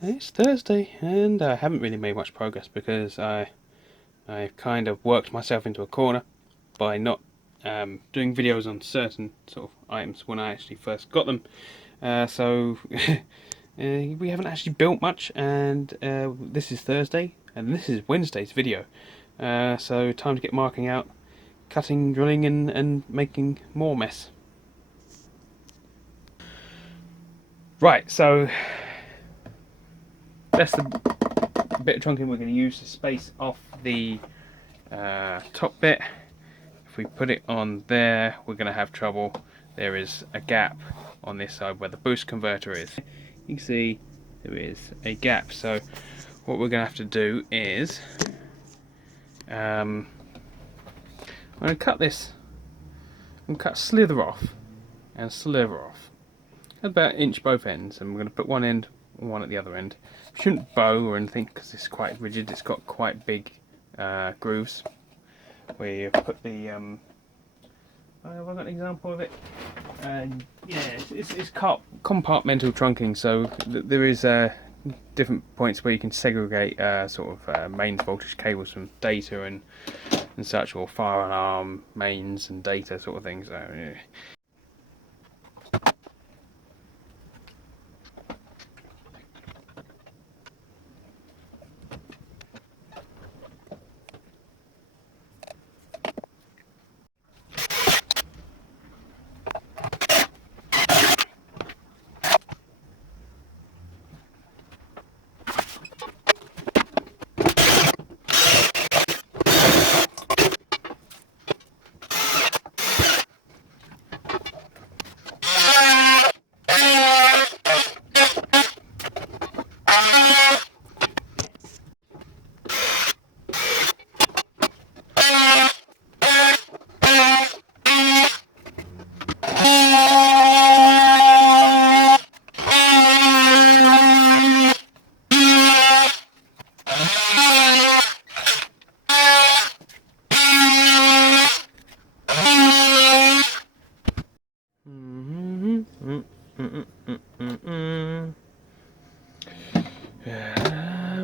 It's Thursday, and I haven't really made much progress because I kind of worked myself into a corner by not doing videos on certain sort of items when I actually first got them. So we haven't actually built much, and this is Thursday, and this is Wednesday's video. So time to get marking out, cutting, drilling, and making more mess. Right, so that's the bit of trunking we're going to use to space off the top bit. If we put it on there, we're going to have trouble. There is a gap on this side where the boost converter is. You can see there is a gap, so what we're going to have to do is I'm going to cut this and cut slither off and slither off about an inch both ends, and we're going to put one end and one at the other end. We shouldn't bow or anything because it's quite rigid. It's got quite big grooves where you put the have I got an example of it? Yeah, it's compartmental trunking, so there is different points where you can segregate sort of mains voltage cables from data and such, or fire alarm mains and data sort of things. So, yeah.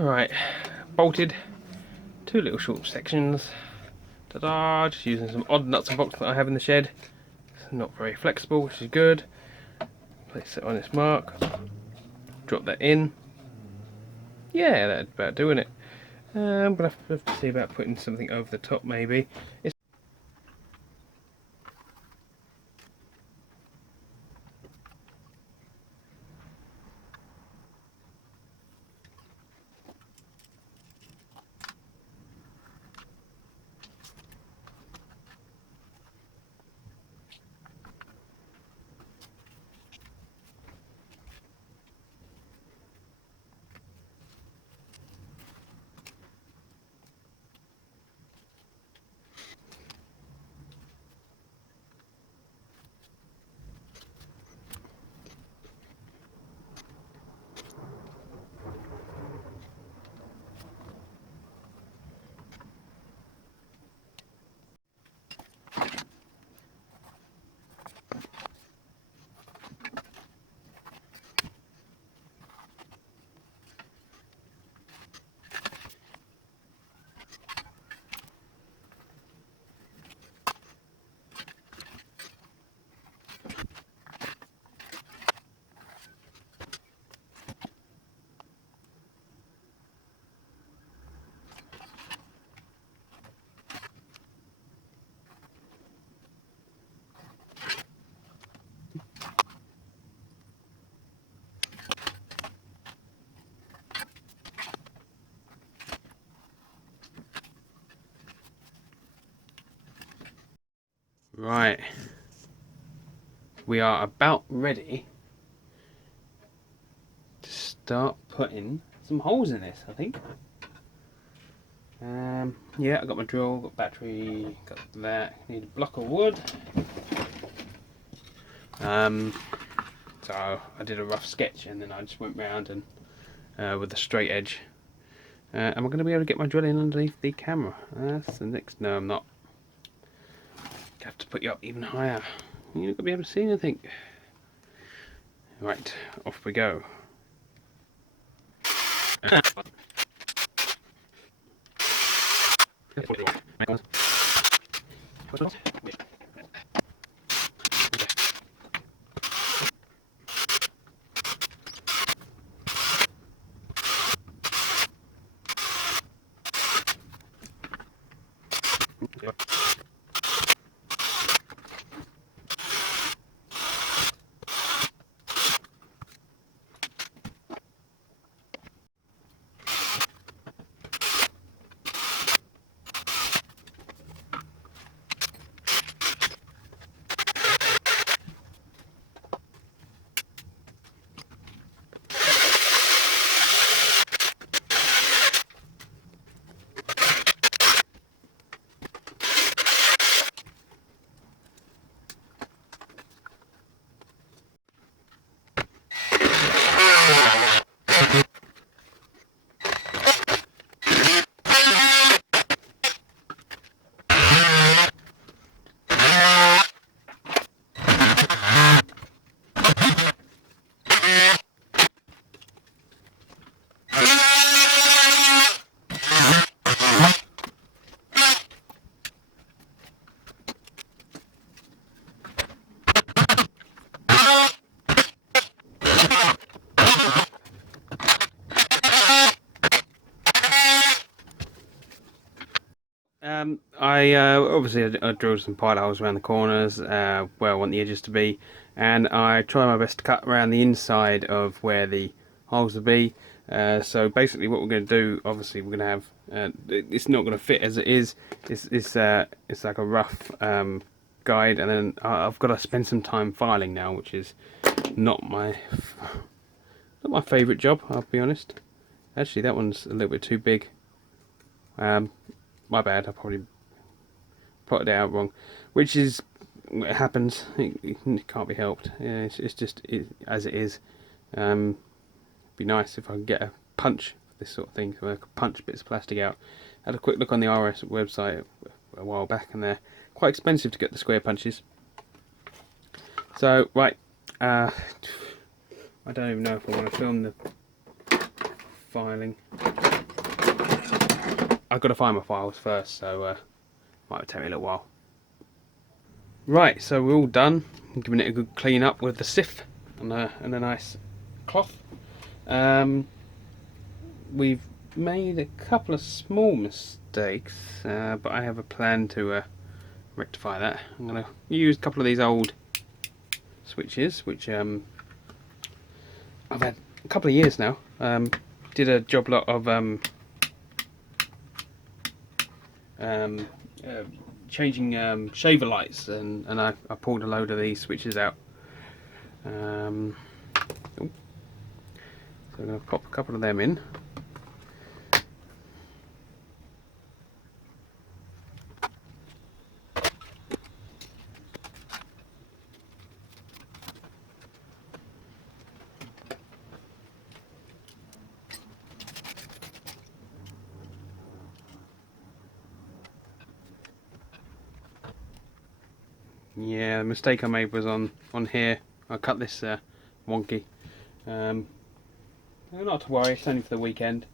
Right, bolted two little short sections. Ta-da! Just using some odd nuts and bolts that I have in the shed. It's not very flexible, which is good. Place it on its mark. Drop that in. Yeah, that'd about doing it. I'm gonna have to see about putting something over the top, maybe. Right, we are about ready to start putting some holes in this, I think. Yeah, I got my drill, got battery, got that. Need a block of wood. So I did a rough sketch and then I just went round and with a straight edge. Am I going to be able to get my drill in underneath the camera? That's the next. No, I'm not. I have to put you up even higher. You're not going to be able to see anything. Right, off we go. I obviously I drilled some pilot holes around the corners where I want the edges to be, and I try my best to cut around the inside of where the holes will be. So basically, what we're going to do, obviously, we're going to have it's not going to fit as it is. It's like a rough guide, and then I've got to spend some time filing now, which is not my favourite job. I'll be honest. Actually, that one's a little bit too big. My bad, I probably put it out wrong, which is it happens. It can't be helped. Yeah, it's just as it is. Be nice if I could get a punch for this sort of thing, so I could punch bits of plastic out. I had a quick look on the RS website a while back, and they're quite expensive to get the square punches. So right, I don't even know if I want to film the filing. I've got to find my files first, so might take me a little while. Right, so we're all done. I'm giving it a good clean up with the sieve and a nice cloth. We've made a couple of small mistakes, but I have a plan to rectify that. I'm going to use a couple of these old switches, which I've had a couple of years now. Did a job lot of changing shaver lights, and I pulled a load of these switches out. So I'm going to pop a couple of them in. Yeah, the mistake I made was on here. I cut this wonky. Not to worry, it's only for the weekend.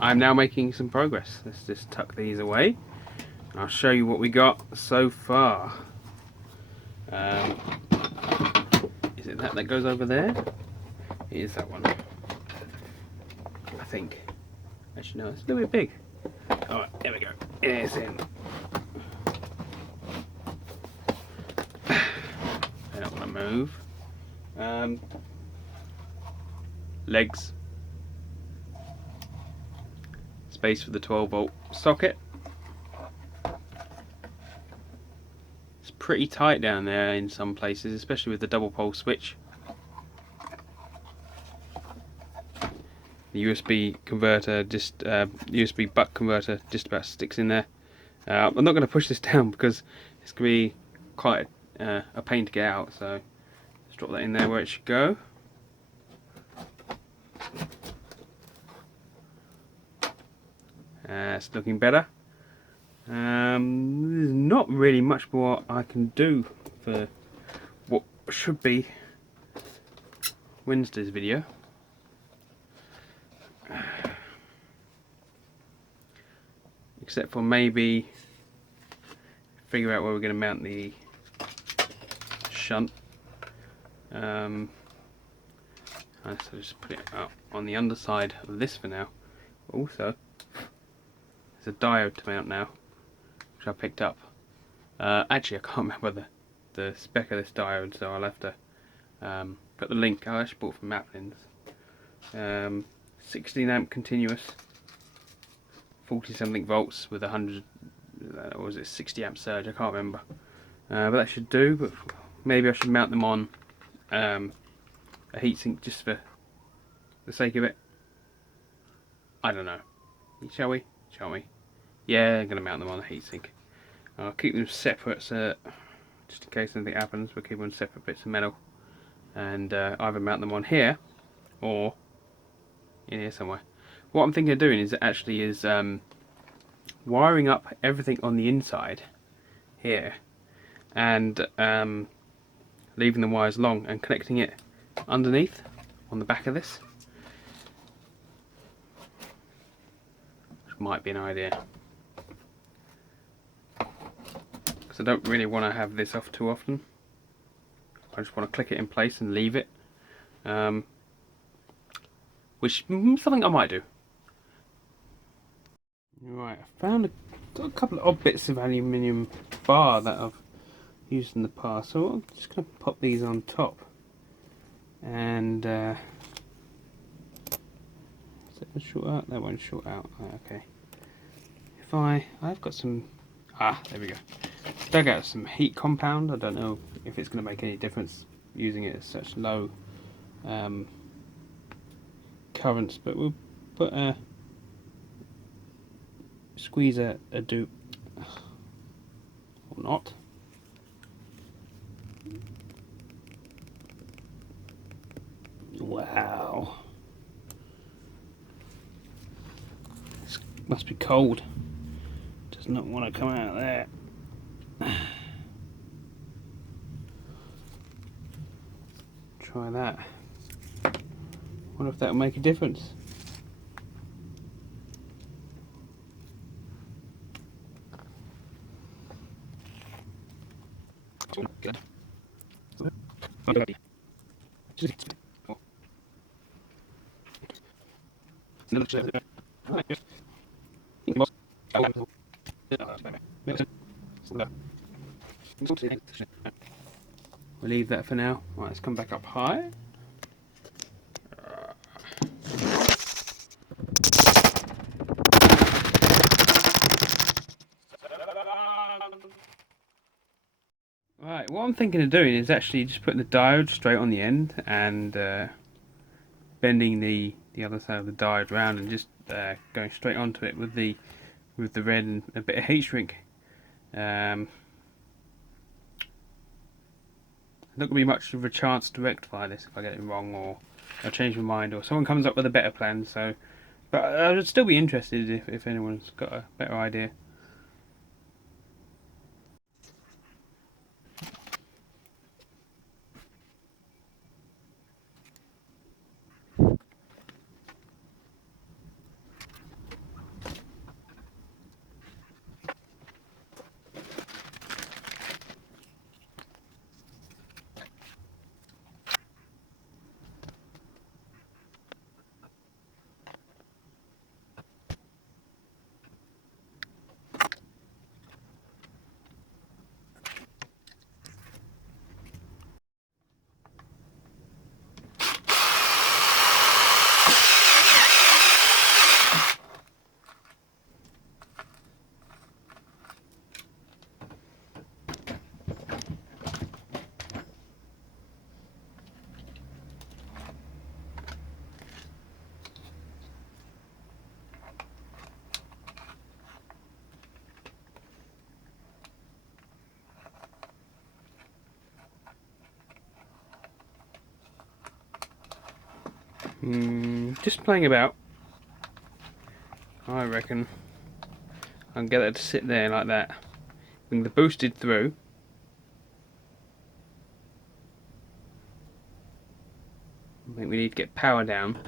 I'm now making some progress. Let's just tuck these away. I'll show you what we got so far. Is it that goes over there? It is that one, I think. Actually no, it's a little bit big. Alright, there we go. It's in. I don't want to move. Legs. Space for the 12-volt socket. It's pretty tight down there in some places, especially with the double pole switch. The USB converter, just USB buck converter, just about sticks in there. I'm not going to push this down because it's going to be quite a pain to get out. So let's drop that in there where it should go. It's looking better. There's not really much more I can do for what should be Wednesday's video. Except for maybe figure out where we're going to mount the shunt. So just put it up on the underside of this for now. Also, there's a diode to mount now, which I picked up. Actually, I can't remember the spec of this diode, so I'll have to put the link. I actually bought from Maplins. 16 amp continuous, 40 something volts with 100, or was it 60 amp surge? I can't remember. But that should do. But maybe I should mount them on a heatsink just for the sake of it. I don't know. Shall we? Shall we? Yeah, I'm going to mount them on a heatsink. I'll keep them separate, so just in case anything happens, we'll keep them on separate bits of metal. And either mount them on here, or in here somewhere. What I'm thinking of doing is wiring up everything on the inside here, and leaving the wires long and connecting it underneath on the back of this. Which might be an idea. Because I don't really want to have this off too often. I just want to click it in place and leave it. Which is something I might do. Right, I found got a couple of odd bits of aluminium bar that I've used in the past, so I'm just going to pop these on top. And is that going to short out? That won't short out. Okay. If I've got some. There we go. Dug out some heat compound. I don't know if it's going to make any difference using it at such low currents, but we'll put squeeze a dupe, or not. Wow, this must be cold. Does not want to come out of there. Try that. Wonder if that'll make a difference. We'll leave that for now. Right, let's come back up high. Right, what I'm thinking of doing is actually just putting the diode straight on the end and bending the other side of the diode round and just going straight onto it with the red and a bit of heat shrink. Not going to be much of a chance to rectify this if I get it wrong, or I change my mind, or someone comes up with a better plan. So, but I would still be interested if anyone's got a better idea. Just playing about. I reckon I can get it to sit there like that. Bring the boosted through. I think we need to get power down.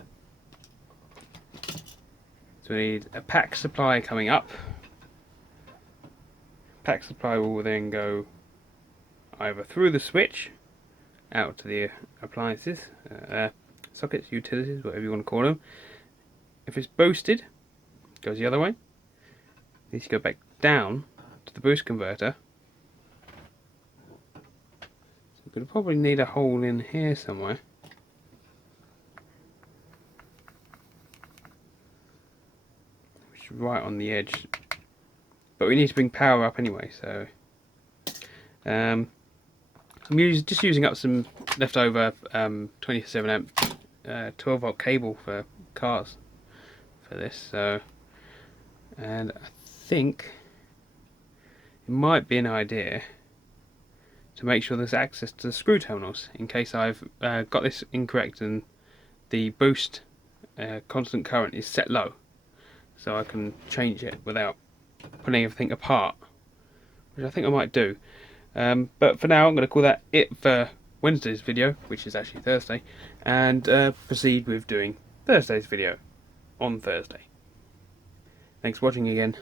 So we need a pack supply coming up. Pack supply will then go either through the switch out to the appliances, sockets, utilities, whatever you want to call them. If it's boosted, it goes the other way. It needs to go back down to the boost converter. So we're going to probably need a hole in here somewhere. Which is right on the edge. But we need to bring power up anyway, so I'm just using up some leftover 27 amp 12 volt cable for cars for this. So, and I think it might be an idea to make sure there's access to the screw terminals in case I've got this incorrect and the boost constant current is set low, so I can change it without pulling everything apart, which I think I might do. But for now I'm going to call that it for Wednesday's video, which is actually Thursday, and proceed with doing Thursday's video on Thursday. Thanks for watching again,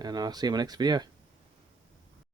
and I'll see you in my next video.